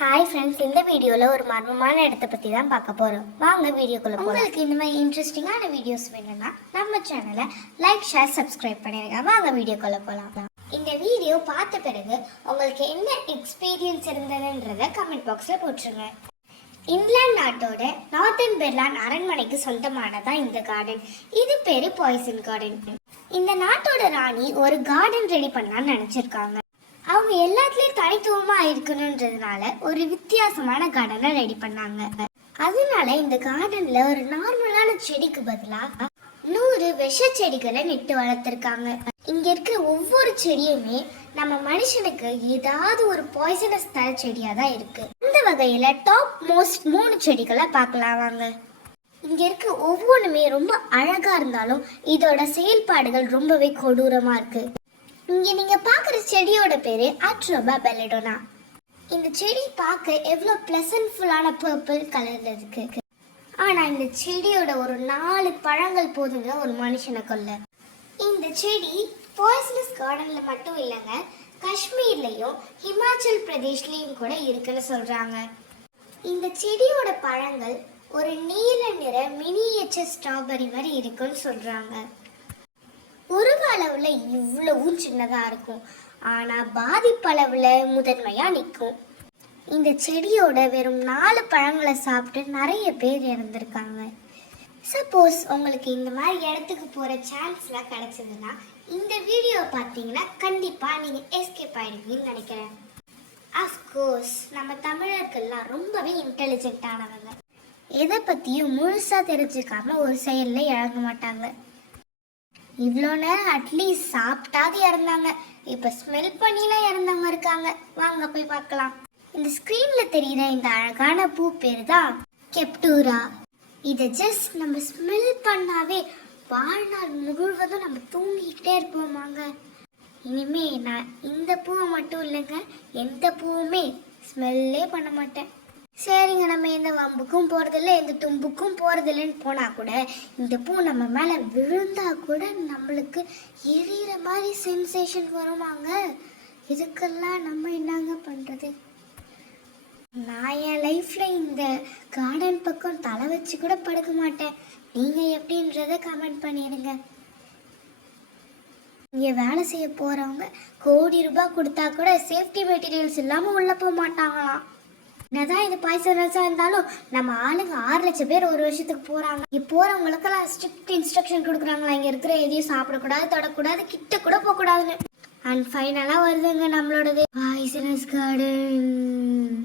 Hi friends, இந்த வீடியோவில் ஒரு மர்மமான இடத்தை பற்றி தான் பார்க்க போகிறோம். வாங்க வீடியோக்குள்ளே. உங்களுக்கு இந்த மாதிரி இன்ட்ரெஸ்டிங்கான வீடியோஸ் வேணும்னா நம்ம சேனலை லைக், ஷேர், சப்ஸ்கிரைப் பண்ணிடுங்க. வாங்க வீடியோக்குள்ளே போகலாம். இந்த வீடியோ பார்த்த பிறகு உங்களுக்கு என்ன எக்ஸ்பீரியன்ஸ் இருந்ததுன்றதை கமெண்ட் பாக்ஸில் போட்டுருங்க. இங்கிலாந்து நாட்டோட நார்த்தன் பெர்லான் அரண்மனைக்கு சொந்தமானதான் இந்த கார்டன். இது பேரு பாய்சன் கார்டன். இந்த நாட்டோட ராணி ஒரு கார்டன் ரெடி பண்ணலான்னு நினைச்சிருக்காங்க. அவங்க எல்லாத்துலயும் தனித்துவமா இருக்கணும்ன்றதுனால ஒரு வித்தியாசமான கார்டனை ரெடி பண்ணாங்க. அதனால இந்த கார்டன்ல ஒரு நார்மலான செடிக்கு பதிலா 100 விஷ செடிகளை நட்டு வளர்த்திருக்காங்க. இங்க இருக்கிற ஒவ்வொரு செடியுமே நம்ம மனுஷனுக்கு ஏதாவது ஒரு பாய்சனஸ் தர செடியா தான் இருக்கு. இந்த வகையில டாப் மோஸ்ட் 3 செடிகளை பார்க்கலாம் வாங்க. இங்க இருக்க ஒவ்வொன்றுமே ரொம்ப அழகா இருந்தாலும் இதோட செயல்பாடுகள் ரொம்பவே கொடூரமா இருக்கு. இங்க நீங்க பாக்குற செடியோட பேரு அட்ரோபா பெல்லடோனா. இந்த செடி பார்க்க எவ்வளவு பிளசன்ட்ஃபுல்லான பர்பிள் கலர்ல இருக்கு. ஆனா இந்த செடியோட ஒரு 4 பழங்கள் போதுங்க ஒரு மனுஷனை கொல்ல. இந்த செடி பாய்சனஸ் கார்டன்ல மட்டும் இல்லைங்க, காஷ்மீர்லயும் ஹிமாச்சல் பிரதேஷ்லயும் கூட இருக்குன்னு சொல்றாங்க. இந்த செடியோட பழங்கள் ஒரு நீல நிற மினியேச்சர் ஸ்ட்ராபெரி மாதிரி இருக்குன்னு சொல்றாங்க. உருவளவுல இவ்வளவும் சின்னதா இருக்கும், ஆனா பாதிப்பளவுல முதன்மையா நிற்கும். இந்த செடியோட வெறும் 4 பழங்களை சாப்பிட்டு நிறைய பேர் இறந்துருக்காங்க. சப்போஸ் உங்களுக்கு இந்த மாதிரி இடத்துக்கு போற சான்ஸ்லாம் கிடைச்சதுன்னா இந்த வீடியோ பார்த்தீங்கன்னா கண்டிப்பா நீங்க எஸ்கேப் ஆயிடுவீங்கன்னு நினைக்கிறேன். அஃப்கோர்ஸ் நம்ம தமிழர்கள்லாம் ரொம்பவே இன்டெலிஜென்ட்டானவங்க. எதை பத்தியும் முழுசா தெரிஞ்சுக்காம ஒரு செயல்ல இறங்க மாட்டாங்க. இவ்வளோ நேரம் அட்லீஸ்ட் சாப்பிட்டாது இறந்தாங்க, இப்போ ஸ்மெல் பண்ணிலாம் இறந்தவங்க இருக்காங்க. வாங்க போய் பார்க்கலாம். இந்த ஸ்க்ரீன்ல தெரியுற இந்த அழகான பூ பேரு தான் கெப்டூரா. இதை ஜஸ்ட் நம்ம ஸ்மெல் பண்ணாவே வாழ்நாள் முழுவதும் நம்ம தூங்கிக்கிட்டே இருப்போமாங்க. இனிமே நான் இந்த பூவை மட்டும் இல்லைங்க, எந்த பூவுமே ஸ்மெல்லே பண்ண மாட்டேன். சரிங்க, நம்ம எந்த வம்புக்கும் போகிறதில்ல, எந்த தும்புக்கும் போகிறதில்லன்னு போனால் கூட இந்த பூ நம்ம மேலே விழுந்தா கூட நம்மளுக்கு எரியிற மாதிரி சென்சேஷன் வருவாங்க. இதுக்கெல்லாம் நம்ம என்னங்க பண்ணுறது? நான் என் லைஃப்பில் இந்த கார்டன் பக்கம் தலை வச்சு கூட படுக்க மாட்டேன். நீங்கள் எப்படின்றத கமெண்ட் பண்ணிடுங்க. இங்கே வேலை செய்ய போகிறவங்க கோடி ரூபாய் கொடுத்தா கூட சேஃப்டி மெட்டீரியல்ஸ் இல்லாமல் உள்ளே போக மாட்டாங்களாம். என்னதான் இது பாய்சனஸா இருந்தாலும் நம்ம ஆளுங்க 6 லட்சம் பேர் ஒரு வருஷத்துக்கு போறாங்க. இங்க போறவங்களுக்கெல்லாம் ஸ்ட்ரிக்ட் இன்ஸ்ட்ரக்ஷன் கொடுக்குறாங்களா, இங்க இருக்கிற எதையும் சாப்பிடக்கூடாது, தொடக்கூடாது, கிட்ட கூட போக கூடாதுன்னு. அண்ட் ஃபைனலா வருதுங்க நம்மளோடது பாய்சனஸ் கார்டன்.